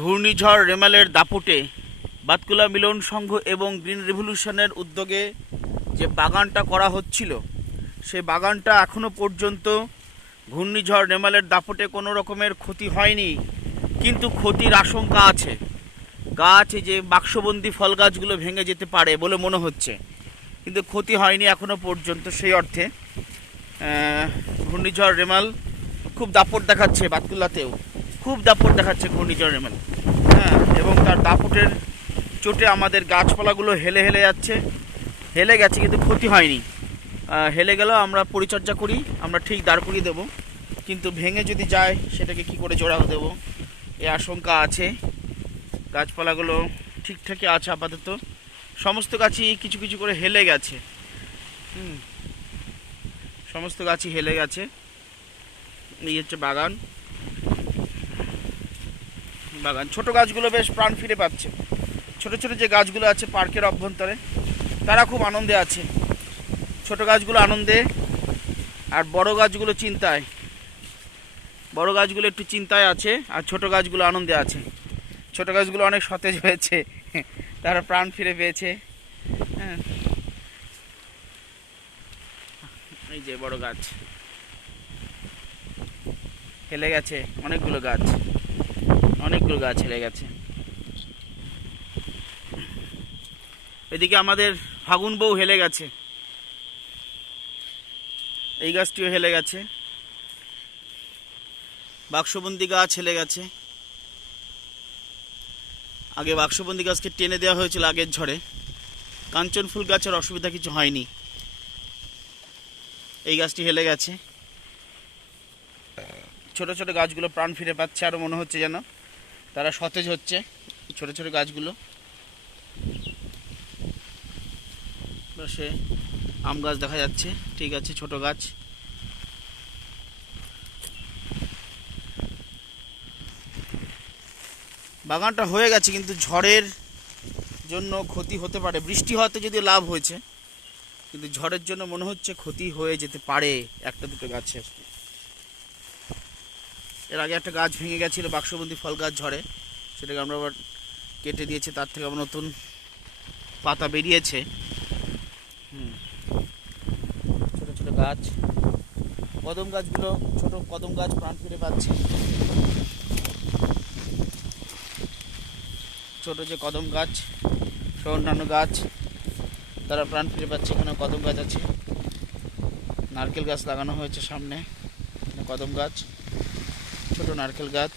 ঘূর্ণিঝড় রেমালের দাপটে বাতকুলা মিলন সংঘ এবং গ্রিন রেভলিউশনের উদ্যোগে যে বাগানটা করা হচ্ছিল, সেই বাগানটা এখনও পর্যন্ত ঘূর্ণিঝড় রেমালের দাপটে কোনো রকমের ক্ষতি হয়নি, কিন্তু ক্ষতির আশঙ্কা আছে। গাছ যে বাক্সবন্দি ফল গাছগুলো ভেঙে যেতে পারে বলে মনে হচ্ছে, কিন্তু ক্ষতি হয়নি এখনও পর্যন্ত সেই অর্থে। ঘূর্ণিঝড় রেমাল খুব দাপট দেখাচ্ছে বাতকুল্লাতেও খুব দাপট দেখাচ্ছে ঘূর্ণিঝড় রেমাল হ্যাঁ এবং তার দাপটের চোটে আমাদের গাছপালাগুলো হেলে হেলে যাচ্ছে। হেলে গেছে কিন্তু ক্ষতি হয়নি। হেলে গেলেও আমরা পরিচর্যা করি, আমরা ঠিক দাঁড় করিয়ে দেবো। কিন্তু ভেঙে যদি যায়, সেটাকে কি করে জোড়াও দেবো? এই আশঙ্কা আছে। গাছপালাগুলো ঠিকঠাকই আছে আপাতত। সমস্ত গাছই কিছু কিছু করে হেলে গেছে। হুম। সমস্ত গাছই হেলে গেছে। এই হচ্ছে বাগান। বাগান। ছোট গাছগুলো বেশ প্রাণ ফিরে পাচ্ছে। ছোট ছোট যে গাছগুলো আছে পার্কের অভ্যন্তরে, তারা খুব আনন্দে আছে। ছোট গাছগুলো আনন্দে, আর বড় গাছগুলো চিন্তায়। বড় গাছগুলো একটু চিন্তায় আছে, আর ছোট গাছগুলো আনন্দে আছে। ছোট গাছগুলো অনেক সতেজ হয়েছে। তারা প্রাণ ফিরে পেয়েছে। হ্যাঁ। এই যে বড় গাছ। হেলে গেছে অনেকগুলো গাছ। অনেকগুলো গাছ হেলে গেছে। এদিকে আমাদের ফাগুন বউ হেলে গেছে। এই গাছটিও হেলে গেছে। বাক্সবন্দি গাছ হেলে গেছে। আগে বাক্সবন্দি গাছকে টেনে দেওয়া হয়েছিল আগের ঝড়ে। কাঞ্চন ফুল গাছের অসুবিধা কিছু হয়নি। এই গাছটি হেলে গেছে। ছোট ছোট গাছগুলো প্রাণ ফিরে পাচ্ছে আরও মনে হচ্ছে যেন। তারা সতেজ হচ্ছে, ছোট ছোট গাছগুলো। পাশে আম গাছ দেখা যাচ্ছে, ঠিক আছে, ছোট গাছ। বাগানটা হয়ে গেছে, কিন্তু ঝড়ের জন্য ক্ষতি হতে পারে। বৃষ্টি হওয়াতে যদি লাভ হয়েছে, কিন্তু ঝড়ের জন্য মনে হচ্ছে ক্ষতি হয়ে যেতে পারে একটা দুটো গাছের এর আগে একটা গাছ ভেঙে গেছিল, বাক্সবন্দি ফল গাছ ঝড়ে। সেটাকে আমরা আবার কেটে দিয়েছি, তার থেকে আবার নতুন পাতা বেরিয়েছে। হুম। ছোটো ছোটো গাছ। কদম গাছগুলো, ছোট কদম গাছ প্রাণ ফিরে পাচ্ছে। ছোট যে কদম গাছ সহ অন্যান্য গাছ, তারা প্রাণ ফিরে পাচ্ছে এখানে কদম গাছ আছে। নারকেল গাছ লাগানো হয়েছে সামনে কদম গাছ। ছোট নারকেল গাছ।